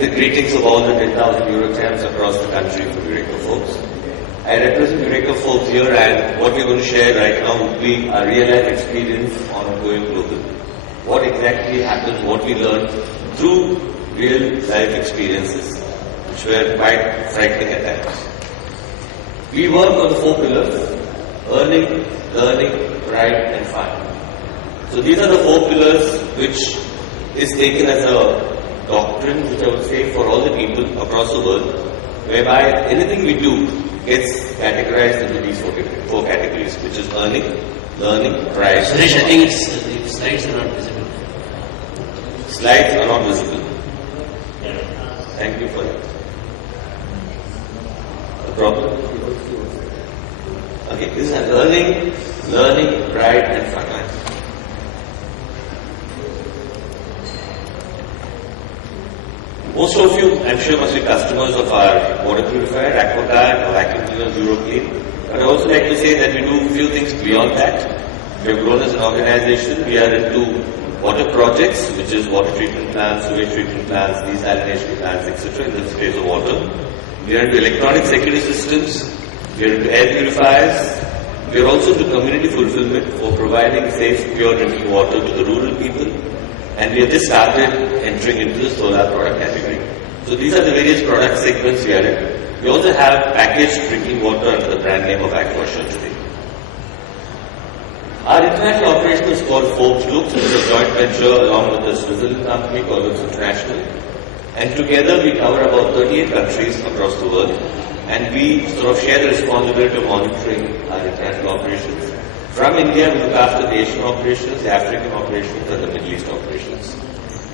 The greetings of all the 10,000 Eurocrats across the country from Eureka Forbes. I represent Eureka Forbes here, and what we're going to share right now would be our real-life experience on going global. What exactly happened, what we learned through real-life experiences, which were quite frightening at times. We work on the 4 pillars: earning, learning, pride, and fun. So these are the 4 pillars which is taken as a doctrine, which I would say for all the people across the world, whereby anything we do gets categorized into these 4 categories, which is earning, learning, pride. Suresh, I think the slides are not visible. Slides are not visible. Thank you for that. A problem? Okay, this is earning, learning, pride, and fun. Most of you, I'm sure, must be customers of our water purifier, AquaGuard, or vacuum cleaner, Euroclean. But I also like to say that we do a few things beyond that. We have grown as an organization. We are into water projects, which is water treatment plants, sewage treatment plants, desalination plants, etc. in the space of water. We are into electronic security systems. We are into air purifiers. We are also into community fulfillment for providing safe, pure drinking water to the rural people. And we have just started entering into the solar product category. So these are the various product segments we are in. We also have packaged drinking water under the brand name of Aquasure today. Our international operation is called Forbes Looks, which is a joint venture along with a Switzerland company called Looks International. And together we cover about 38 countries across the world. And we sort of share the responsibility of monitoring our international operations. From India, we look after the Asian operations, the African operations, and the Middle East operations.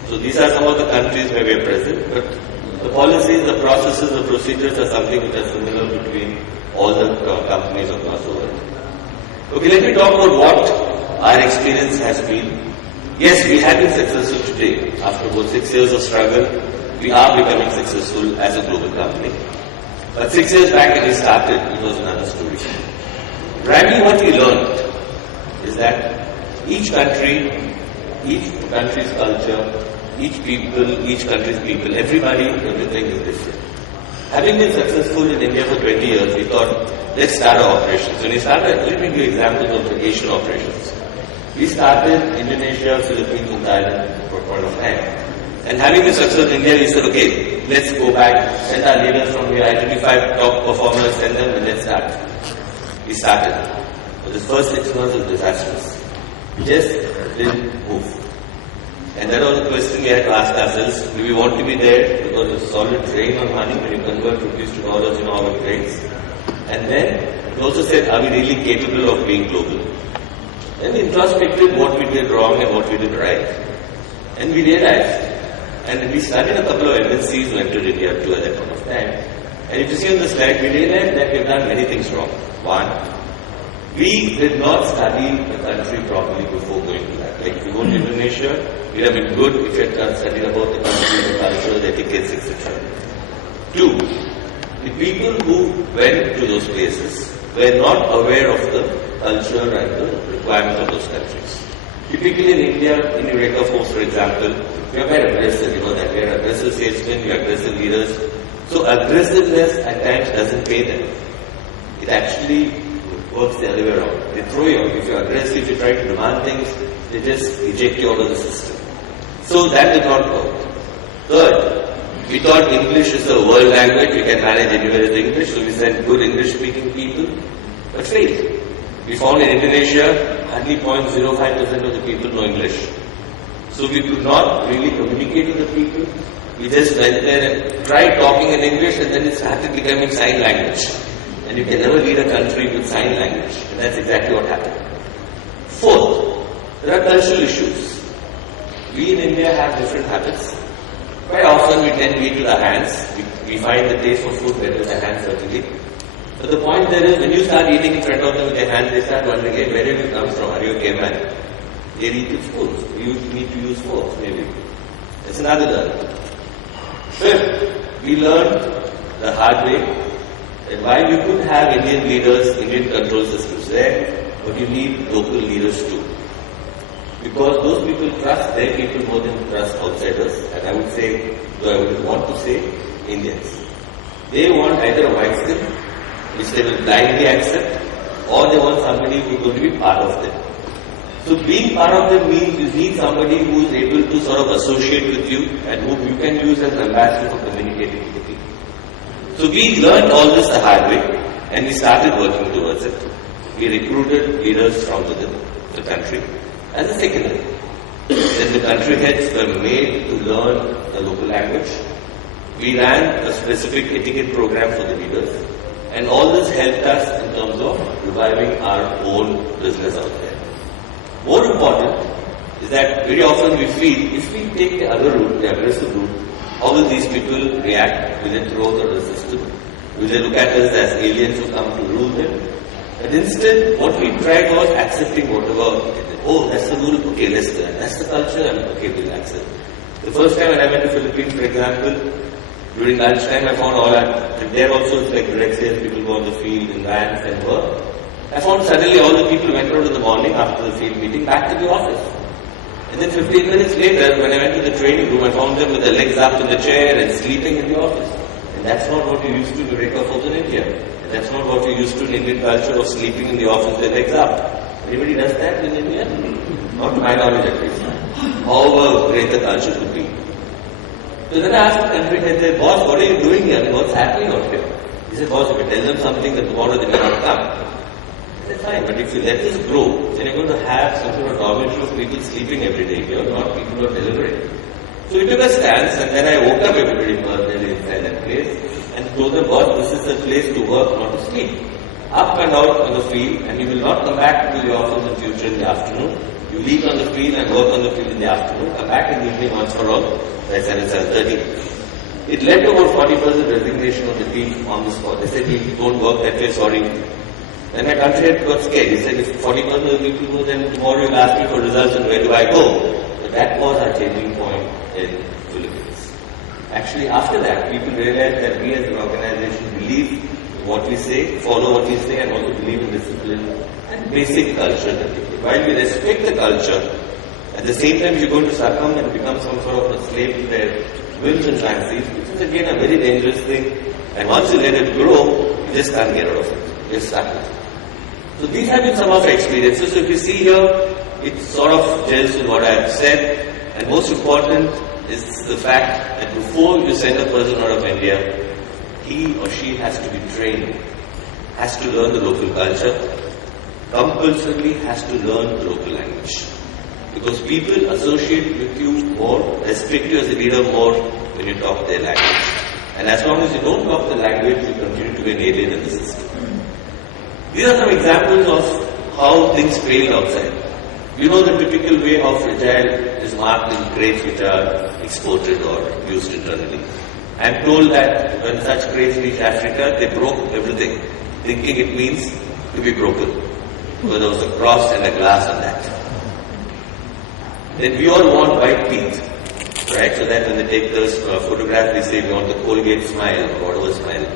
So these are some of the countries where we are present, but the policies, the processes, the procedures are something which are similar between all the companies across the world. Okay, let me talk about what our experience has been. Yes, we have been successful today. After about 6 years of struggle, we are becoming successful as a global company. But 6 years back when we started, it was another story. Primarily what we learned is that each country's culture, each country's people, everybody, everything is different. Having been successful in India for 20 years, we thought, let's start our operations. When we started, let me give you examples of the Asian operations. We started Indonesia, Philippines, and Thailand for a point of time. And having been successful in India, we said, okay, let's go back, send our leaders from here, identify top performers, send them, and let's start. We started. But the first 6 months was disastrous. We just didn't move. And that was the question we had to ask ourselves. Do we want to be there? Because it's a solid drain on money when you convert rupees to dollars, you know how it drains. And then we also said, are we really capable of being global? Then we introspected what we did wrong and what we did right. And we realized, and we studied a couple of MNCs who entered India too at that point of time. And if you see on the slide, we realized that we've done many things wrong. One, we did not study the country properly before going to that. Like if you go to Indonesia, it would have been good if you had studied about the country, the culture, the etiquettes, etc. 2, the people who went to those places were not aware of the culture and the requirements of those countries. Typically in India, in Eureka Forbes, for example, we are quite aggressive, you know that we are aggressive salesmen, we are aggressive leaders. So aggressiveness at times doesn't pay them. It actually works the other way around. They throw you out. If you're aggressive, if you try to demand things, they just eject you out of the system. So that did not work. Third, we thought English is the world language, we can manage anywhere with English, so we sent good English-speaking people, but failed. We found in Indonesia, hardly 0.05% of the people know English. So we could not really communicate with the people. We just went there and tried talking in English, and then it started becoming sign language. And you can never lead a country with sign language. And that's exactly what happened. Fourth, there are cultural issues. We in India have different habits. Quite often we tend to eat with our hands. We find the taste of food better with our hands, certainly. But the point there is, when you start eating in front of them with your hands, they start wondering, hey, where did you come from? Are you a caveman? They eat with spoons. You need to use forks, maybe. That's another learning. Fifth, we learned the hard way that while you could have Indian leaders, Indian control systems there, but you need local leaders too. because those people trust their people more than trust outsiders, and I would say, though I would want to say, Indians. They want either a white skin, which they will blindly accept, or they want somebody who is going to be part of them. So being part of them means you need somebody who is able to sort of associate with you and whom you can use as an ambassador for communicating with the people. So we learned all this the hard way and we started working towards it. We recruited leaders from within the country as a secondary. Then the country heads were made to learn the local language. We ran a specific etiquette program for the leaders, and all this helped us in terms of reviving our own business out there. More important is that very often we feel if we take the other route, the aggressive route, how will these people react? Will they throw the resistance? Will they look at us as aliens who come to rule them? But instead, what we tried was accepting whatever. Oh, that's the rule. Okay, let's do that. That's the culture. And okay, we'll accept. The first time when I went to Philippines, for example, during lunchtime, I found there also it's like direct sales, people go on the field in vans and work. I found suddenly all the people went out in the morning after the field meeting back to the office. And then 15 minutes later, when I went to the training room, I found them with their legs up in the chair and sleeping in the office. And that's not what you used to in Eureka Forbes in India. And that's not what you used to in Indian culture of sleeping in the office with their legs up. Anybody does that in India? Not to my knowledge at least. However great the culture could be. So then I asked the country head, I said, boss, what are you doing here? I mean, what's happening out here? He said, boss, if you tell them something that tomorrow they may not come. I said, fine, but if you let this grow, then you're going to have some sort of dormitory of people sleeping every day here, not people who are delivering. So we took a stance, and then I woke up everybody personally inside that place and told them, boss, this is the place to work, not to sleep. Up and out on the field, and you will not come back to the office in future in the afternoon. You leave on the field and work on the field in the afternoon, come back in the evening once for all, by 7:30. It led to about 40% resignation of the team on the spot. They said, we don't work that way, sorry. Then my country head got scared. He said, if 40% of the people go, then tomorrow you'll ask me for results and where do I go? But that was our changing point in Philippines. Actually, after that, people realized that we as an organization believe in what we say, follow what we say, and also believe in discipline and basic culture. While we respect the culture, at the same time you're going to succumb and become some sort of a slave to their whims and fancies, which is again a very dangerous thing. And once you let it grow, you just can't get out of it. You're stuck with it. So these have been some of our experiences. So if you see here, it sort of gels with what I have said. And most important is the fact that before you send a person out of India, he or she has to be trained, has to learn the local culture, compulsorily has to learn the local language. Because people associate with you more, respect you as a leader more when you talk their language. And as long as you don't talk the language, you continue to be an alien in the system. These are some examples of how things failed outside. You know the typical way of agile is marked in crates which are exported or used internally. I'm told that when such crates reached Africa, they broke everything, thinking it means to be broken. So there was a cross and a glass on that. Then we all want white teeth, right? So that when they take this photograph, we say we want the Colgate smile or whatever smile.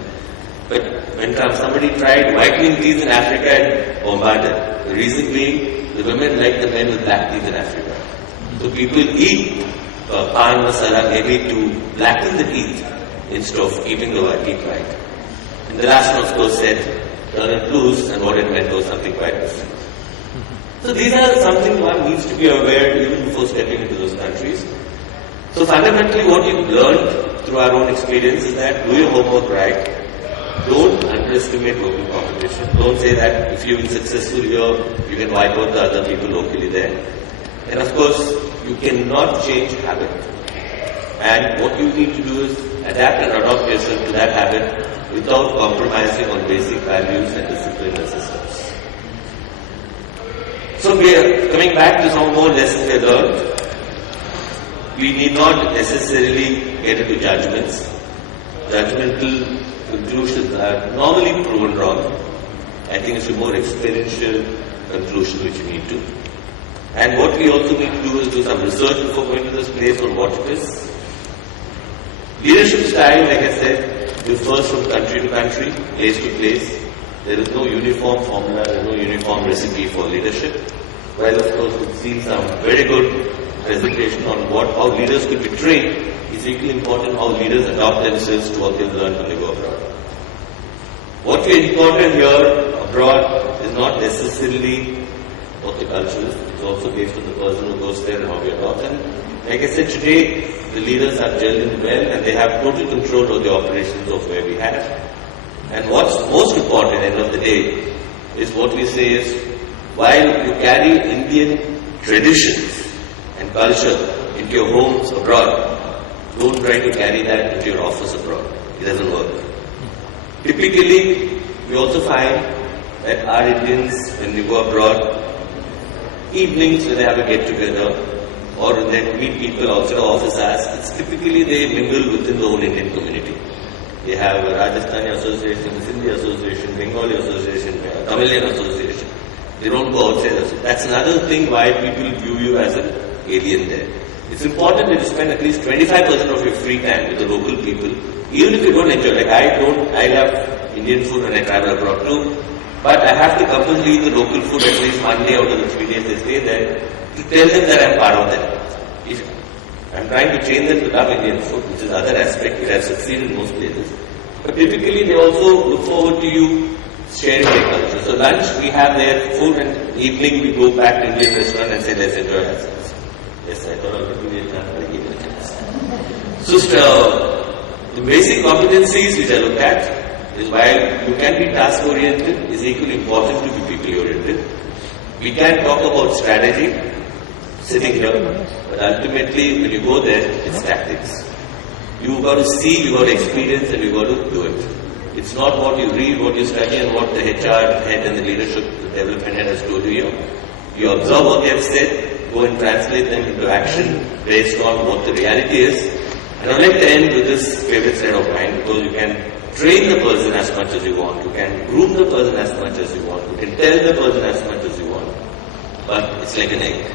But when somebody tried whitening teeth in Africa and bombarded, the reason being the women like the men with black teeth in Africa. So people eat pan masala maybe to blacken the teeth instead of keeping the white teeth white. And the last one of course said, turn it loose, and what it meant was something quite different. So these are something one needs to be aware even before stepping into those countries. So fundamentally what we've learned through our own experience is that do your homework right. Don't underestimate local competition. Don't say that if you've been successful here, you can wipe out the other people locally there. And of course, you cannot change habit. And what you need to do is adapt and adopt yourself to that habit without compromising on basic values and discipline and systems. So we are coming back to some more lessons we learned. We need not necessarily get into judgments. Judgmental conclusions are normally proven wrong. I think it's a more experiential conclusion which you need to. And what we also need to do is do some research before going to this place on what it is. Leadership style, like I said, differs from country to country, place to place. There is no uniform formula, there is no uniform recipe for leadership. while of course we've seen some very good presentation on how leaders could be trained, it's equally important how leaders adopt themselves to what they've learned when they go abroad. What we encounter here abroad is not necessarily what the culture is. It's also based on the person who goes there and how we adopt them. Like I said, today the leaders have gelled in well and they have total control of the operations of where we have. And what's most important at the end of the day is what we say is, while you carry Indian traditions and culture into your homes abroad, don't try to carry that into your office abroad. It doesn't work. Typically, we also find that our Indians, when they go abroad, evenings when they have a get-together or when they meet people outside of office hours, it's typically they mingle within the own Indian community. They have a Rajasthani association, Sindhi association, Bengali association, Tamilian association. They don't go outside. That's another thing why people view you as an alien there. It's important that you spend at least 25% of your free time with the local people, even if you don't enjoy. Like I love Indian food when I travel abroad too, but I have to compulsory eat the local food at least one day out of the 3 days they stay there to tell them that I'm part of them. If I'm trying to train them to love Indian food, which is other aspect which I've succeeded in most places. But typically they also look forward to you sharing their culture. So lunch we have their food and evening we go back to Indian restaurant and say let's enjoy ourselves. Yes, I thought I would give you a chance, but I gave you a chance. So the basic competencies which I look at is while you can be task oriented, it's equally important to be people oriented. We can talk about strategy sitting here, but ultimately when you go there, it's tactics. You've got to see, you've got to experience, and you've got to do it. It's not what you read, what you study, and what the HR head and the leadership the development head has told you. You observe what they have said, go and translate them into action based on what the reality is. And I'd like to end with this favorite slide of mine, because you can train the person as much as you want, you can groom the person as much as you want, you can tell the person as much as you want, but it's like an egg.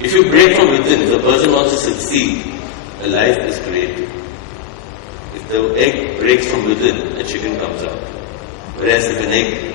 If you break from within, if the person wants to succeed, a life is created. If the egg breaks from within, a chicken comes out. Whereas if an egg